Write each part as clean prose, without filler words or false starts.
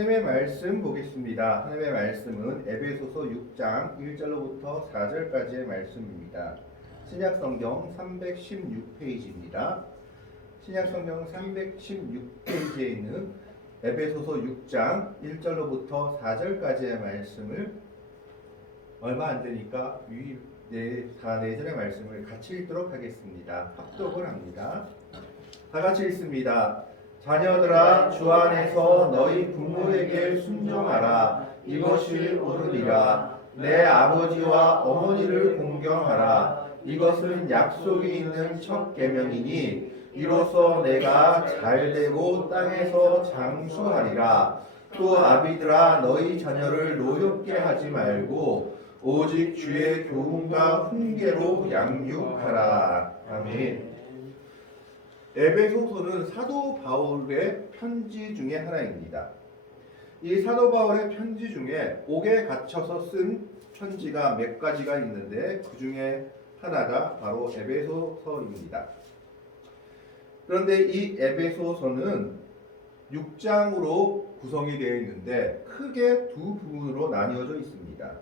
하나님의 말씀 보겠습니다. 하나님의 말씀은 에베소서 6장 1절로부터 4절까지의 말씀입니다. 신약성경 316페이지입니다. 신약성경 316페이지에 있는 에베소서 6장 1절로부터 4절까지의 말씀을 얼마 안 되니까 다 4절의 말씀을 같이 읽도록 하겠습니다. 합독을 합니다. 다 같이 읽습니다. 자녀들아, 주 안에서 너희 부모에게 순종하라. 이것이 옳으니라. 내 아버지와 어머니를 공경하라. 이것은 약속이 있는 첫 계명이니 이로써 내가 잘되고 땅에서 장수하리라. 또 아비들아, 너희 자녀를 노엽게 하지 말고 오직 주의 교훈과 훈계로 양육하라. 아멘. 에베소서는 사도 바울의 편지 중에 하나입니다. 이 사도 바울의 편지 중에 옥에 갇혀서 쓴 편지가 몇 가지가 있는데 그 중에 하나가 바로 에베소서입니다. 그런데 이 에베소서는 6장으로 구성이 되어 있는데 크게 두 부분으로 나뉘어져 있습니다.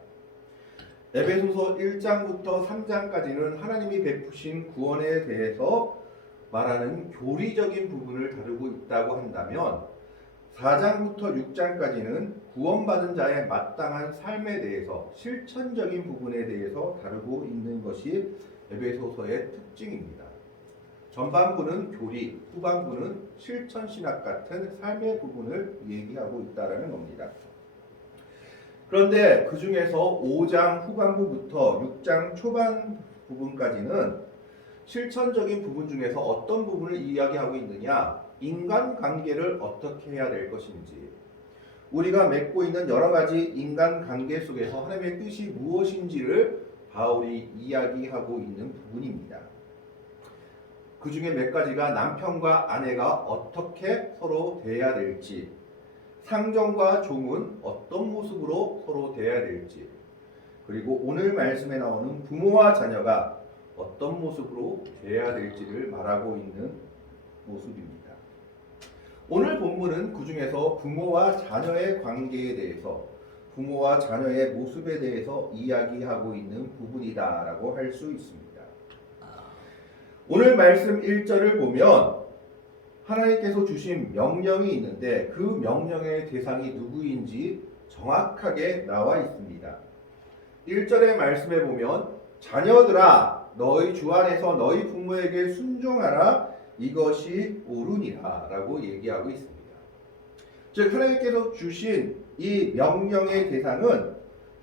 에베소서 1장부터 3장까지는 하나님이 베푸신 구원에 대해서 말하는 교리적인 부분을 다루고 있다고 한다면 4장부터 6장까지는 구원받은 자의 마땅한 삶에 대해서 실천적인 부분에 대해서 다루고 있는 것이 에베소서의 특징입니다. 전반부는 교리, 후반부는 실천신학 같은 삶의 부분을 얘기하고 있다는 겁니다. 그런데 그 중에서 5장 후반부부터 6장 초반 부분까지는 실천적인 부분 중에서 어떤 부분을 이야기하고 있느냐? 인간관계를 어떻게 해야 될 것인지, 우리가 맺고 있는 여러 가지 인간관계 속에서 하나님의 뜻이 무엇인지를 바울이 이야기하고 있는 부분입니다. 그 중에 몇 가지가 남편과 아내가 어떻게 서로 대해야 될지, 상정과 종은 어떤 모습으로 서로 대해야 될지, 그리고 오늘 말씀에 나오는 부모와 자녀가 어떤 모습으로 대해야 될지를 말하고 있는 모습입니다. 오늘 본문은 그 중에서 부모와 자녀의 관계에 대해서, 부모와 자녀의 모습에 대해서 이야기하고 있는 부분이다라고 할 수 있습니다. 오늘 말씀 1절을 보면 하나님께서 주신 명령이 있는데 그 명령의 대상이 누구인지 정확하게 나와 있습니다. 1절의 말씀에 보면 자녀들아, 너희 주 안에서 너희 부모에게 순종하라. 이것이 옳으니라 라고 얘기하고 있습니다. 즉 하나님께서 주신 이 명령의 대상은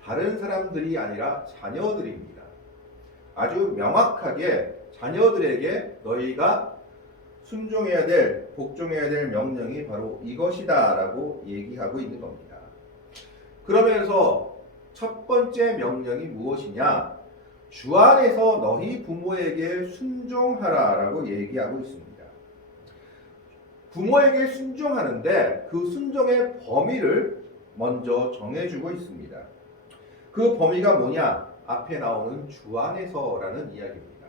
다른 사람들이 아니라 자녀들입니다. 아주 명확하게 자녀들에게 너희가 순종해야 될, 복종해야 될 명령이 바로 이것이다 라고 얘기하고 있는 겁니다. 그러면서 첫 번째 명령이 무엇이냐? 주 안에서 너희 부모에게 순종하라 라고 얘기하고 있습니다. 부모에게 순종하는데 그 순종의 범위를 먼저 정해주고 있습니다. 그 범위가 뭐냐? 앞에 나오는 주 안에서라는 이야기입니다.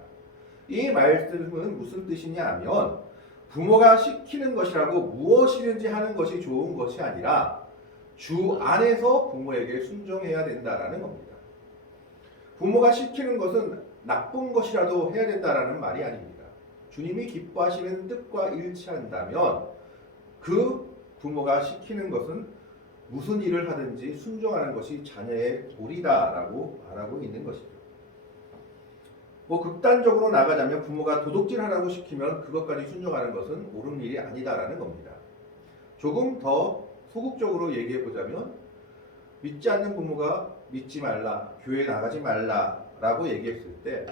이 말씀은 무슨 뜻이냐 하면 부모가 시키는 것이라고 무엇이든지 하는 것이 좋은 것이 아니라 주 안에서 부모에게 순종해야 된다라는 겁니다. 부모가 시키는 것은 나쁜 것이라도 해야 된다라는 말이 아닙니다. 주님이 기뻐하시는 뜻과 일치한다면 그 부모가 시키는 것은 무슨 일을 하든지 순종하는 것이 자녀의 도리다라고 말하고 있는 것이죠. 극단적으로 나가자면 부모가 도둑질하라고 시키면 그것까지 순종하는 것은 옳은 일이 아니다라는 겁니다. 조금 더 소극적으로 얘기해 보자면 믿지 않는 부모가 믿지 말라, 교회 나가지 말라라고 얘기했을 때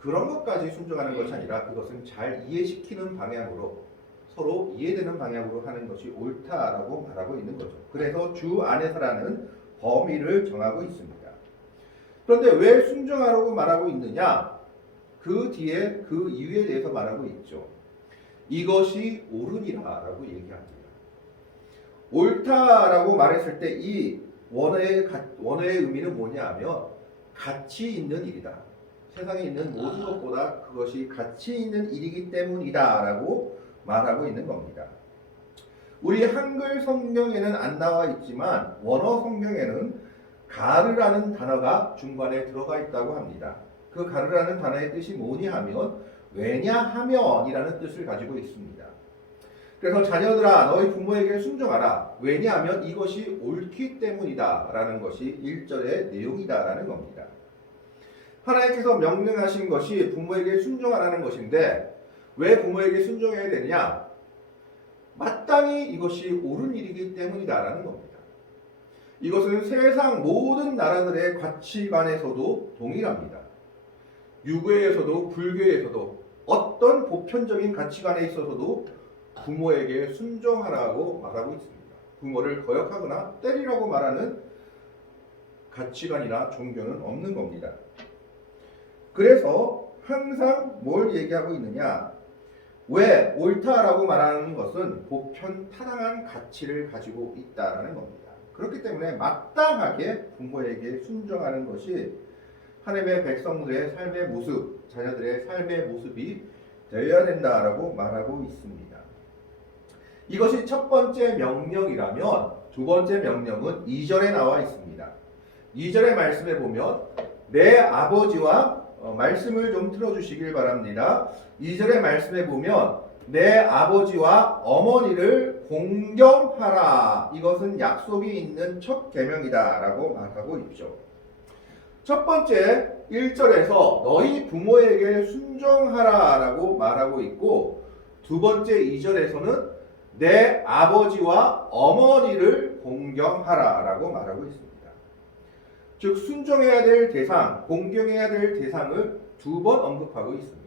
그런 것까지 순종하는 것이 아니라 그것은 잘 이해시키는 방향으로, 서로 이해되는 방향으로 하는 것이 옳다라고 말하고 있는 거죠. 그래서 주 안에서라는 범위를 정하고 있습니다. 그런데 왜 순종하라고 말하고 있느냐? 그 뒤에 그 이유에 대해서 말하고 있죠. 이것이 옳으니라라고 얘기합니다. 옳다라고 말했을 때 이 원어의 의미는 뭐냐 하면 가치 있는 일이다. 세상에 있는 모든 것보다 그것이 가치 있는 일이기 때문이다 라고 말하고 있는 겁니다. 우리 한글 성경에는 안 나와 있지만 원어 성경에는 가르라는 단어가 중간에 들어가 있다고 합니다. 그 가르라는 단어의 뜻이 뭐니 하면 왜냐하면이라는 뜻을 가지고 있습니다. 그래서 자녀들아 너희 부모에게 순종하라. 왜냐하면 이것이 옳기 때문이다 라는 것이 1절의 내용이다 라는 겁니다. 하나님께서 명령하신 것이 부모에게 순종하라는 것인데 왜 부모에게 순종해야 되느냐? 마땅히 이것이 옳은 일이기 때문이다 라는 겁니다. 이것은 세상 모든 나라들의 가치관에서도 동일합니다. 유교에서도 불교에서도 어떤 보편적인 가치관에 있어서도 부모에게 순종하라고 말하고 있습니다. 부모를 거역하거나 때리라고 말하는 가치관이나 종교는 없는 겁니다. 그래서 항상 뭘 얘기하고 있느냐? 왜 옳다라고 말하는 것은 보편 타당한 가치를 가지고 있다라는 겁니다. 그렇기 때문에 마땅하게 부모에게 순종하는 것이 하나님의 백성들의 삶의 모습, 자녀들의 삶의 모습이 되어야 된다라고 말하고 있습니다. 이것이 첫 번째 명령이라면 두 번째 명령은 2절에 나와 있습니다. 2절의 말씀에 보면 내 아버지와 말씀을 좀 틀어주시길 바랍니다. 2절의 말씀에 보면 내 아버지와 어머니를 공경하라. 이것은 약속이 있는 첫 계명이다 라고 말하고 있죠. 첫 번째 1절에서 너희 부모에게 순종하라 라고 말하고 있고 두 번째 2절에서는 내 아버지와 어머니를 공경하라 라고 말하고 있습니다. 즉 순종해야 될 대상, 공경해야 될 대상을 두 번 언급하고 있습니다.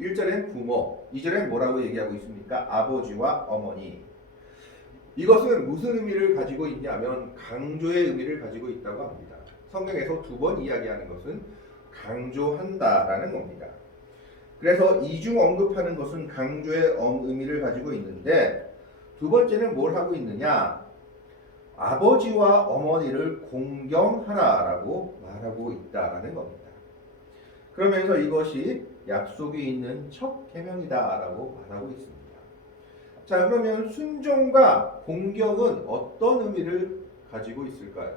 1절엔 부모, 2절엔 뭐라고 얘기하고 있습니까? 아버지와 어머니. 이것은 무슨 의미를 가지고 있냐면 강조의 의미를 가지고 있다고 합니다. 성경에서 두 번 이야기하는 것은 강조한다라는 겁니다. 그래서 이중 언급하는 것은 강조의 의미를 가지고 있는데 두 번째는 뭘 하고 있느냐? 아버지와 어머니를 공경하라라고 말하고 있다라는 겁니다. 그러면서 이것이 약속이 있는 첫 계명이다라고 말하고 있습니다. 자, 그러면 순종과 공경은 어떤 의미를 가지고 있을까요?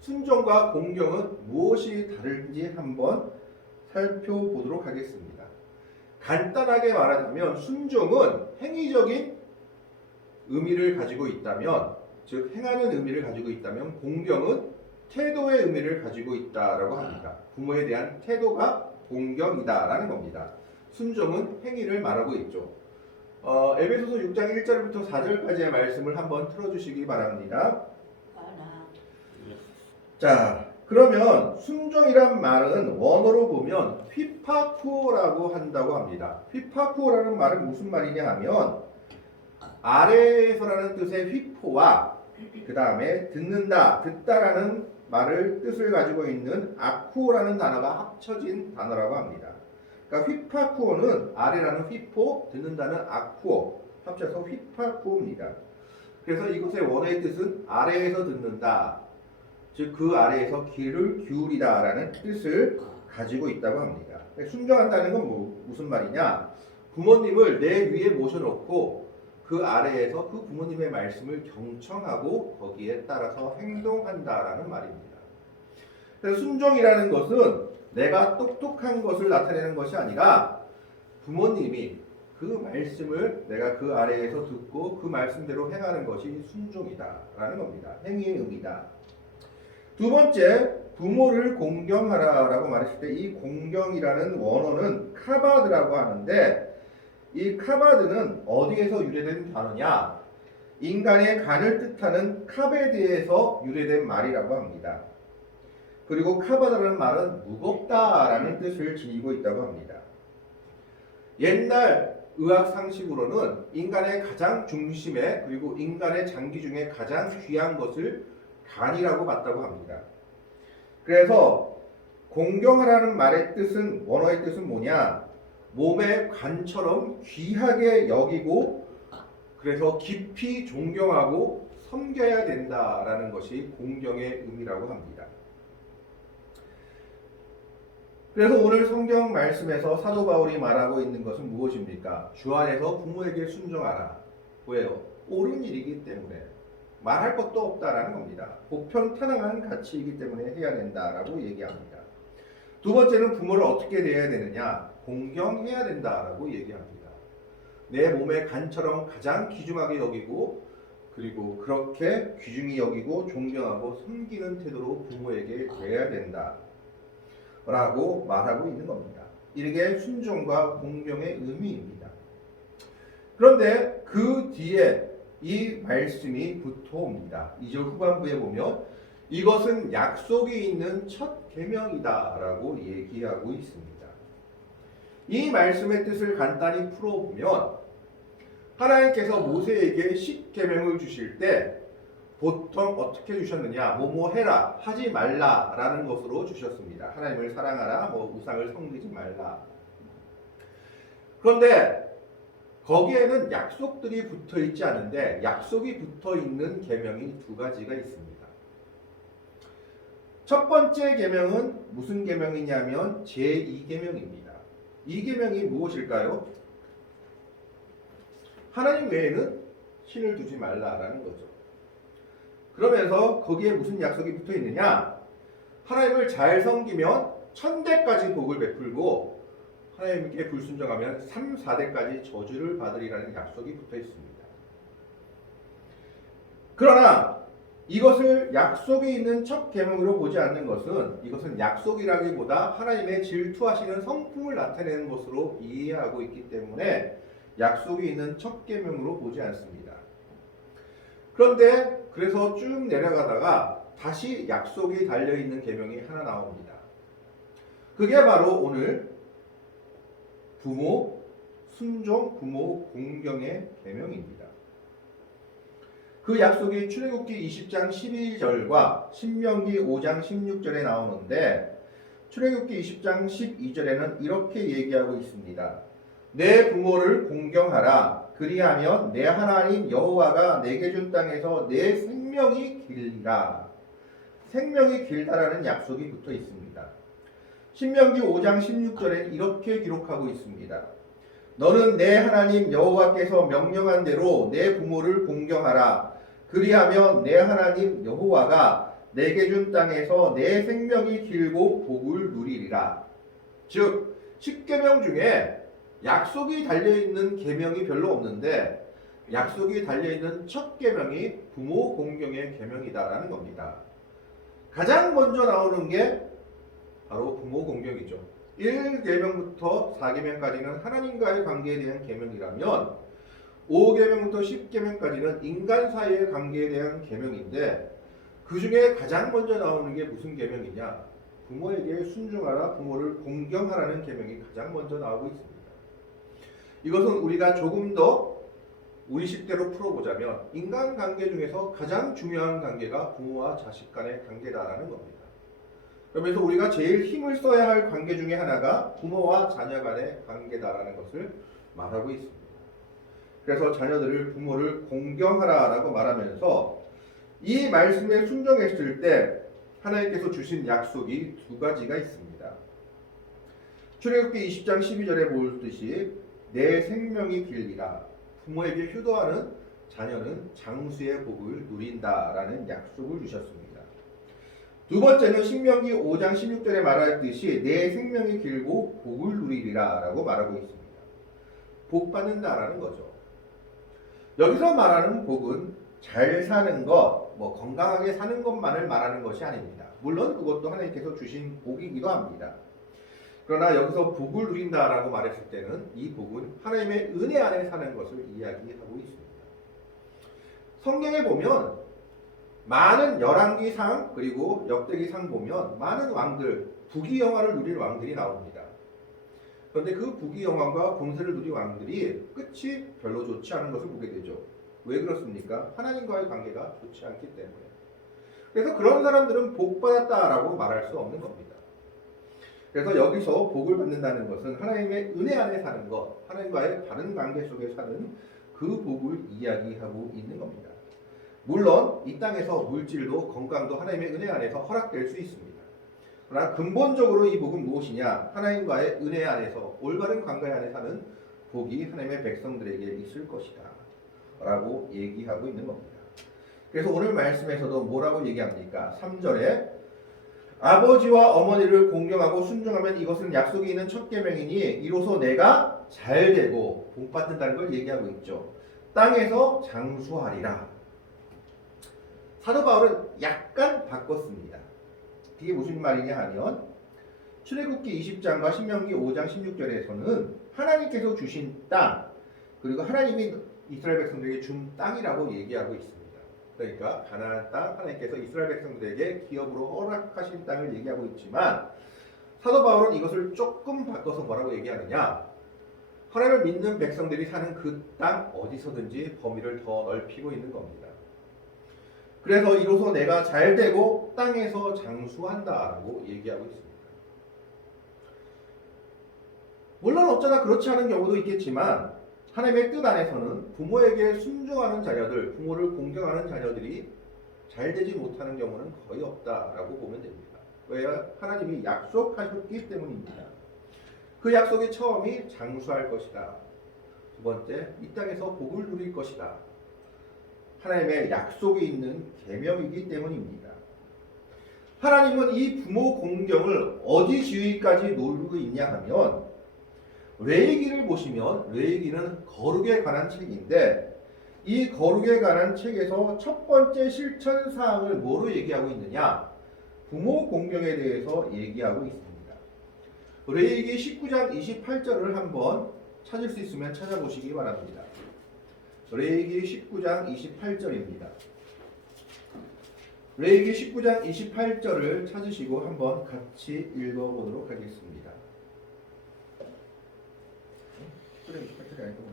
순종과 공경은 무엇이 다른지 한번 살펴보도록 하겠습니다. 간단하게 말하자면 순종은 행위적인 의미를 가지고 있다면, 즉 행하는 의미를 가지고 있다면 공경은 태도의 의미를 가지고 있다라고 합니다. 부모에 대한 태도가 공경이다라는 겁니다. 순종은 행위를 말하고 있죠. 에베소서 6장 1절부터 4절까지의 말씀을 한번 틀어주시기 바랍니다. 자, 그러면 순종이란 말은 원어로 보면 휘파쿠오라고 한다고 합니다. 휘파쿠오라는 말은 무슨 말이냐 하면 아래에서라는 뜻의 휘포와 그 다음에 듣는다, 듣다라는 말을 뜻을 가지고 있는 아쿠오라는 단어가 합쳐진 단어라고 합니다. 그러니까 휘파쿠오는 아래라는 휘포, 듣는다는 아쿠오 합쳐서 휘파쿠오입니다. 그래서 이곳의 원어의 뜻은 아래에서 듣는다, 즉 그 아래에서 귀를 기울이다라는 뜻을 가지고 있다고 합니다. 순종한다는 건 무슨 말이냐? 부모님을 내 위에 모셔놓고 그 아래에서 그 부모님의 말씀을 경청하고 거기에 따라서 행동한다라는 말입니다. 그래서 순종이라는 것은 내가 똑똑한 것을 나타내는 것이 아니라 부모님이 그 말씀을 내가 그 아래에서 듣고 그 말씀대로 행하는 것이 순종이다라는 겁니다. 행위의 의미다. 두 번째, 부모를 공경하라라고 말했을 때 이 공경이라는 원어는 카바드라고 하는데 이 카바드는 어디에서 유래된 단어냐? 인간의 간을 뜻하는 카베드에서 유래된 말이라고 합니다. 그리고 카바드라는 말은 무겁다라는 뜻을 지니고 있다고 합니다. 옛날 의학 상식으로는 인간의 가장 중심에 그리고 인간의 장기 중에 가장 귀한 것을 간이라고 봤다고 합니다. 그래서 공경하라는 말의 뜻은 원어의 뜻은 뭐냐? 몸의 간처럼 귀하게 여기고 그래서 깊이 존경하고 섬겨야 된다라는 것이 공경의 의미라고 합니다. 그래서 오늘 성경 말씀에서 사도 바울이 말하고 있는 것은 무엇입니까? 주 안에서 부모에게 순종하라. 왜요? 옳은 일이기 때문에 말할 것도 없다라는 겁니다. 보편타당한 가치이기 때문에 해야 된다라고 얘기합니다. 두 번째는 부모를 어떻게 대해야 되느냐? 공경해야 된다라고 얘기합니다. 내 몸의 간처럼 가장 귀중하게 여기고 그리고 그렇게 귀중히 여기고 존경하고 섬기는 태도로 부모에게 대해야 된다 라고 말하고 있는 겁니다. 이게 순종과 공경의 의미입니다. 그런데 그 뒤에 이 말씀이 붙어옵니다. 2절 후반부에 보면 이것은 약속이 있는 첫 계명이다 라고 얘기하고 있습니다. 이 말씀의 뜻을 간단히 풀어보면 하나님께서 모세에게 10계명을 주실 때 보통 어떻게 주셨느냐? 뭐뭐 해라, 하지 말라 라는 것으로 주셨습니다. 하나님을 사랑하라, 우상을 섬기지 말라. 그런데 거기에는 약속들이 붙어 있지 않은데 약속이 붙어 있는 계명이 두 가지가 있습니다. 첫 번째 계명은 무슨 계명이냐면 제2계명입니다. 이 계명이 무엇일까요? 하나님 외에는 신을 두지 말라라는 거죠. 그러면서 거기에 무슨 약속이 붙어 있느냐? 하나님을 잘 섬기면 1000대까지 복을 베풀고 하나님께 불순종하면 3, 4대까지 저주를 받으리라는 약속이 붙어 있습니다. 그러나 이것을 약속이 있는 첫 계명으로 보지 않는 것은 이것은 약속이라기보다 하나님의 질투하시는 성품을 나타내는 것으로 이해하고 있기 때문에 약속이 있는 첫 계명으로 보지 않습니다. 그런데 그래서 쭉 내려가다가 다시 약속이 달려있는 계명이 하나 나옵니다. 그게 바로 오늘 부모 순종, 부모 공경의 계명입니다. 그 약속이 출애굽기 20장 12절과 신명기 5장 16절에 나오는데 출애굽기 20장 12절에는 이렇게 얘기하고 있습니다. 내 부모를 공경하라. 그리하면 내 하나님 여호와가 내게 준 땅에서 내 생명이 길리라. 생명이 길다라는 약속이 붙어 있습니다. 신명기 5장 16절에 이렇게 기록하고 있습니다. 너는 내 하나님 여호와께서 명령한 대로 내 부모를 공경하라. 그리하면 내 하나님 여호와가 내게 준 땅에서 내 생명이 길고 복을 누리리라. 즉 10계명 중에 약속이 달려있는 계명이 별로 없는데 약속이 달려있는 첫 계명이 부모 공경의 계명이다라는 겁니다. 가장 먼저 나오는 게 바로 부모 공경이죠. 1계명부터 4계명까지는 하나님과의 관계에 대한 계명이라면 5계명부터 10계명까지는 인간 사이의 관계에 대한 계명인데 그 중에 가장 먼저 나오는 게 무슨 계명이냐? 부모에게 순종하라, 부모를 공경하라는 계명이 가장 먼저 나오고 있습니다. 이것은 우리가 조금 더 우리식대로 풀어보자면 인간관계 중에서 가장 중요한 관계가 부모와 자식 간의 관계다라는 겁니다. 그러면서 우리가 제일 힘을 써야 할 관계 중에 하나가 부모와 자녀 간의 관계다라는 것을 말하고 있습니다. 그래서 자녀들을 부모를 공경하라라고 말하면서 이 말씀에 순종했을 때 하나님께서 주신 약속이 두 가지가 있습니다. 출애굽기 20장 12절에 보듯이 내 생명이 길리라. 부모에게 효도하는 자녀는 장수의 복을 누린다라는 약속을 주셨습니다. 두 번째는 신명기 5장 16절에 말하듯이 내 생명이 길고 복을 누리리라 라고 말하고 있습니다. 복 받는다라는 거죠. 여기서 말하는 복은 잘 사는 것, 건강하게 사는 것만을 말하는 것이 아닙니다. 물론 그것도 하나님께서 주신 복이기도 합니다. 그러나 여기서 복을 누린다라고 말했을 때는 이 복은 하나님의 은혜 안에 사는 것을 이야기하고 있습니다. 성경에 보면 많은 열왕기상 그리고 역대기상 보면 많은 왕들, 부귀영화를 누릴 왕들이 나옵니다. 그런데 그 부귀영화과 권세를 누린 왕들이 끝이 별로 좋지 않은 것을 보게 되죠. 왜 그렇습니까? 하나님과의 관계가 좋지 않기 때문에. 그래서 그런 사람들은 복 받았다라고 말할 수 없는 겁니다. 그래서 여기서 복을 받는다는 것은 하나님의 은혜 안에 사는 것, 하나님과의 바른 관계 속에 사는 그 복을 이야기하고 있는 겁니다. 물론 이 땅에서 물질도 건강도 하나님의 은혜 안에서 허락될 수 있습니다. 그러나 근본적으로 이 복은 무엇이냐? 하나님과의 은혜 안에서 올바른 관계 안에 사는 복이 하나님의 백성들에게 있을 것이다. 라고 얘기하고 있는 겁니다. 그래서 오늘 말씀에서도 뭐라고 얘기합니까? 3절에 아버지와 어머니를 공경하고 순종하면 이것은 약속이 있는 첫 계명이니 이로써 내가 잘되고 복받는다는 걸 얘기하고 있죠. 땅에서 장수하리라. 사도 바울은 약간 바꿨습니다. 이게 무슨 말이냐 하면 출애굽기 20장과 신명기 5장 16절에서는 하나님께서 주신 땅 그리고 하나님이 이스라엘 백성들에게 준 땅이라고 얘기하고 있습니다. 그러니까 가나안 땅 하나님께서 이스라엘 백성들에게 기업으로 허락하신 땅을 얘기하고 있지만 사도 바울은 이것을 조금 바꿔서 뭐라고 얘기하느냐, 하나님을 믿는 백성들이 사는 그 땅 어디서든지 범위를 더 넓히고 있는 겁니다. 그래서 이로써 내가 잘되고 땅에서 장수한다라고 얘기하고 있습니다. 물론 어쩌나 그렇지 않은 경우도 있겠지만 하나님의 뜻 안에서는 부모에게 순종하는 자녀들, 부모를 공경하는 자녀들이 잘되지 못하는 경우는 거의 없다라고 보면 됩니다. 왜? 하나님이 약속하셨기 때문입니다. 그 약속의 처음이 장수할 것이다. 두 번째, 이 땅에서 복을 누릴 것이다. 하나님의 약속이 있는 계명이기 때문입니다. 하나님은 이 부모 공경을 어디 지위까지 놓고 있냐 하면 레위기를 보시면 레위기는 거룩에 관한 책인데 이 거룩에 관한 책에서 첫 번째 실천 사항을 뭐로 얘기하고 있느냐? 부모 공경에 대해서 얘기하고 있습니다. 레위기 19장 28절을 한번 찾을 수 있으면 찾아보시기 바랍니다. 레위기 19장 28절입니다. 레위기 19장 28절을 찾으시고 한번 같이 읽어보도록 하겠습니다. 19장 28절이 아니고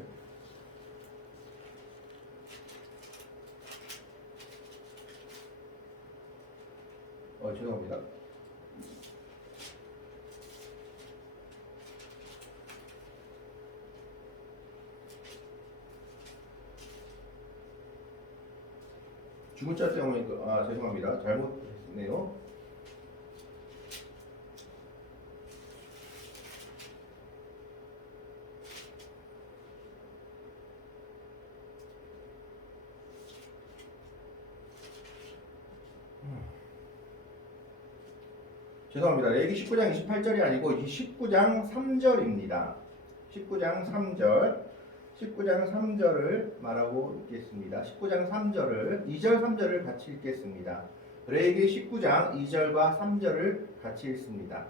죄송합니다. 주문자 때문에 죄송합니다. 잘못했네요. 죄송합니다. 레위기 19장 28절이 아니고 19장 3절입니다. 19장 3절을 말하고 읽겠습니다. 19장 3절을 2절 3절을 같이 읽겠습니다. 레위기 19장 2절과 3절을 같이 읽습니다.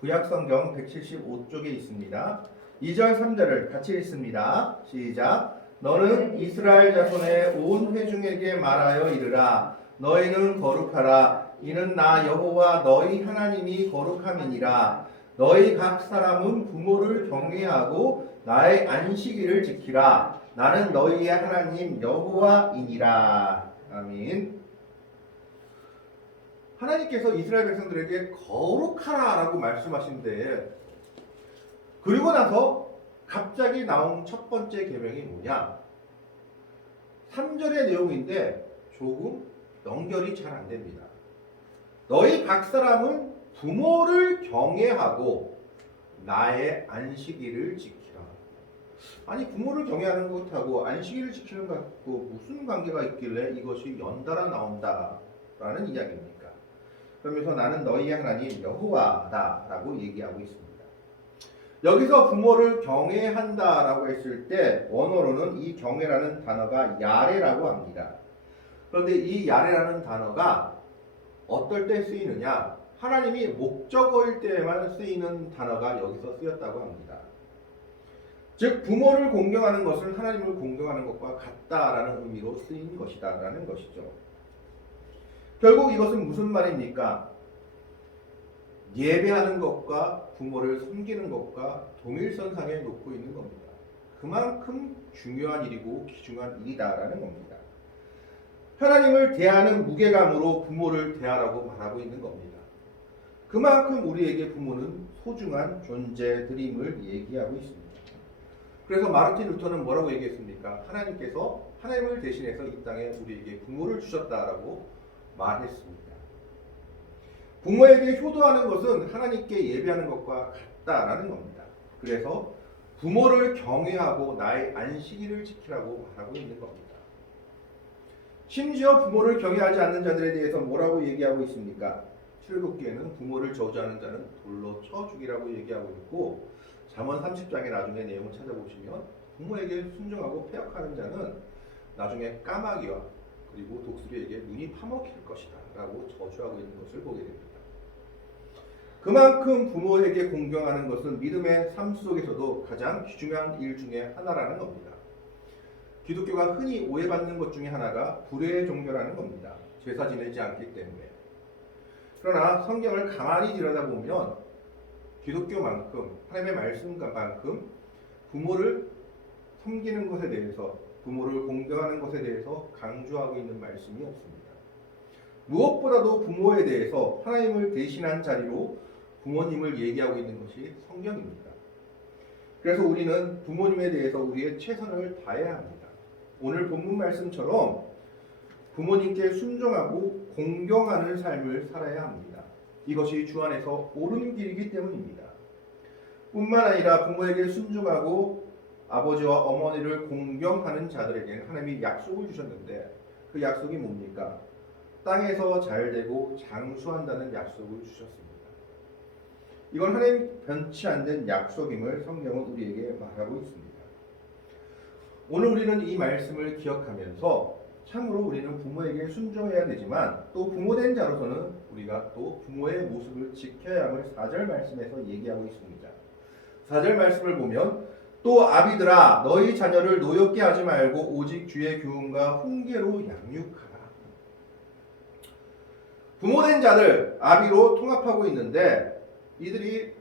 구약성경 175쪽에 있습니다. 2절 3절을 같이 읽습니다. 시작. 너는 이스라엘 자손의 온 회중에게 말하여 이르라. 너희는 거룩하라. 이는 나 여호와 너희 하나님이 거룩함이니라. 너희 각 사람은 부모를 경외하고 나의 안식일을 지키라. 나는 너희의 하나님 여호와이니라. 아멘. 하나님께서 이스라엘 백성들에게 거룩하라라고 말씀하신데 그리고 나서 갑자기 나온 첫 번째 계명이 뭐냐? 3절의 내용인데 조금 연결이 잘 안 됩니다. 너희 각 사람은 부모를 경외하고 나의 안식일을 지키라. 아니 부모를 경외하는 것하고 안식일을 지키는 것하고 무슨 관계가 있길래 이것이 연달아 나온다라는 이야기입니까? 그러면서 나는 너희의 하나님 여호와다라고 얘기하고 있습니다. 여기서 부모를 경외한다라고 했을 때 원어로는 이 경외라는 단어가 야레라고 합니다. 그런데 이 야레라는 단어가 어떨 때 쓰이느냐? 하나님이 목적어일 때에만 쓰이는 단어가 여기서 쓰였다고 합니다. 즉 부모를 공경하는 것은 하나님을 공경하는 것과 같다라는 의미로 쓰인 것이다라는 것이죠. 결국 이것은 무슨 말입니까? 예배하는 것과 부모를 섬기는 것과 동일선상에 놓고 있는 겁니다. 그만큼 중요한 일이고 귀중한 일이다라는 겁니다. 하나님을 대하는 무게감으로 부모를 대하라고 말하고 있는 겁니다. 그만큼 우리에게 부모는 소중한 존재들임을 얘기하고 있습니다. 그래서 마르틴 루터는 뭐라고 얘기했습니까? 하나님께서 하나님을 대신해서 이 땅에 우리에게 부모를 주셨다라고 말했습니다. 부모에게 효도하는 것은 하나님께 예배하는 것과 같다라는 겁니다. 그래서 부모를 경외하고 나의 안식일을 지키라고 말하고 있는 겁니다. 심지어 부모를 경외하지 않는 자들에 대해서 뭐라고 얘기하고 있습니까? 출애굽기에는 부모를 저주하는 자는 돌로 쳐 죽이라고 얘기하고 있고, 잠언 30장의 나중에 내용을 찾아보시면 부모에게 순종하고 폐역하는 자는 나중에 까마귀와 그리고 독수리에게 눈이 파먹힐 것이다 라고 저주하고 있는 것을 보게 됩니다. 그만큼 부모에게 공경하는 것은 믿음의 삶 속에서도 가장 중요한 일 중에 하나라는 겁니다. 기독교가 흔히 오해받는 것 중에 하나가 불의의 종교라는 겁니다. 제사 지내지 않기 때문에. 그러나 성경을 가만히 들여다보면 기독교만큼, 하나님의 말씀만큼 부모를 섬기는 것에 대해서, 부모를 공경하는 것에 대해서 강조하고 있는 말씀이 없습니다. 무엇보다도 부모에 대해서 하나님을 대신한 자리로 부모님을 얘기하고 있는 것이 성경입니다. 그래서 우리는 부모님에 대해서 우리의 최선을 다해야 합니다. 오늘 본문 말씀처럼 부모님께 순종하고 공경하는 삶을 살아야 합니다. 이것이 주 안에서 옳은 길이기 때문입니다. 뿐만 아니라 부모에게 순종하고 아버지와 어머니를 공경하는 자들에게 하나님이 약속을 주셨는데, 그 약속이 뭡니까? 땅에서 잘되고 장수한다는 약속을 주셨습니다. 이건 하나님 변치 않는 약속임을 성경은 우리에게 말하고 있습니다. 오늘 우리는 이 말씀을 기억하면서 참으로 우리는 부모에게 순종해야 되지만, 또 부모된 자로서는 우리가 또 부모의 모습을 지켜야 함을 4절 말씀에서 얘기하고 있습니다. 4절 말씀을 보면, 또 아비들아 너희 자녀를 노엽게 하지 말고 오직 주의 교훈과 훈계로 양육하라. 부모된 자들 아비로 통합하고 있는데, 이들이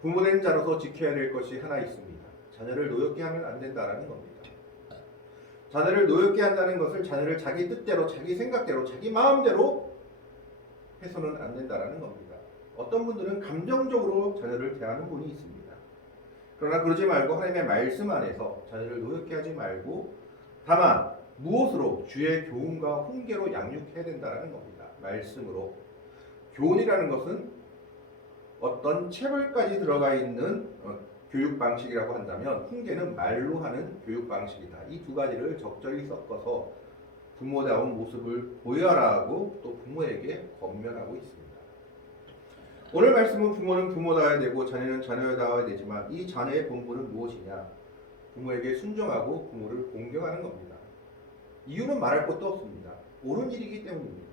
부모된 자로서 지켜야 될 것이 하나 있습니다. 자녀를 노엽게 하면 안 된다라는 겁니다. 자녀를 노엽게 한다는 것을 자녀를 자기 뜻대로, 자기 생각대로, 자기 마음대로 해서는 안 된다라는 겁니다. 어떤 분들은 감정적으로 자녀를 대하는 분이 있습니다. 그러나 그러지 말고 하나님의 말씀 안에서 자녀를 노엽게 하지 말고, 다만 무엇으로? 주의 교훈과 훈계로 양육해야 된다는 겁니다. 말씀으로. 교훈이라는 것은 어떤 체벌까지 들어가 있는 교육 방식이라고 한다면, 훈계는 말로 하는 교육 방식이다. 이 두 가지를 적절히 섞어서 부모다운 모습을 보여라고 또 부모에게 권면하고 있습니다. 오늘 말씀은 부모는 부모다워야 되고 자녀는 자녀다워야 되지만, 이 자녀의 본분은 무엇이냐? 부모에게 순종하고 부모를 공경하는 겁니다. 이유는 말할 것도 없습니다. 옳은 일이기 때문입니다.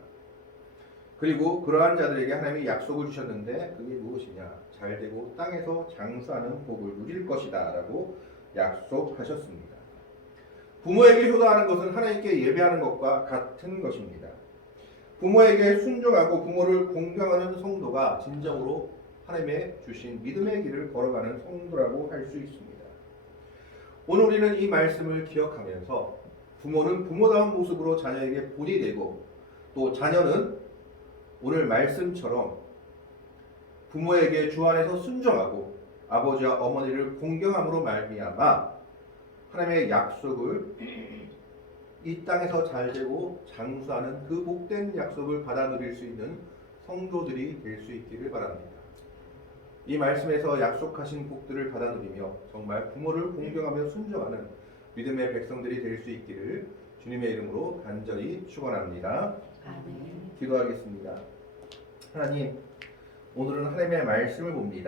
그리고 그러한 자들에게 하나님이 약속을 주셨는데, 그게 무엇이냐? 잘되고 땅에서 장수하는 복을 누릴 것이다 라고 약속하셨습니다. 부모에게 효도하는 것은 하나님께 예배하는 것과 같은 것입니다. 부모에게 순종하고 부모를 공경하는 성도가 진정으로 하나님의 주신 믿음의 길을 걸어가는 성도라고 할 수 있습니다. 오늘 우리는 이 말씀을 기억하면서 부모는 부모다운 모습으로 자녀에게 본이 되고, 또 자녀는 오늘 말씀처럼 부모에게 주 안에서 순종하고 아버지와 어머니를 공경함으로 말미암아 하나님의 약속을, 이 땅에서 잘되고 장수하는 그 복된 약속을 받아 누릴 수 있는 성도들이 될 수 있기를 바랍니다. 이 말씀에서 약속하신 복들을 받아 누리며 정말 부모를 공경하며 순종하는 믿음의 백성들이 될 수 있기를 주님의 이름으로 간절히 축원합니다. 아멘. 기도하겠습니다. 하나님, 오늘은 하나님의 말씀을 봅니다.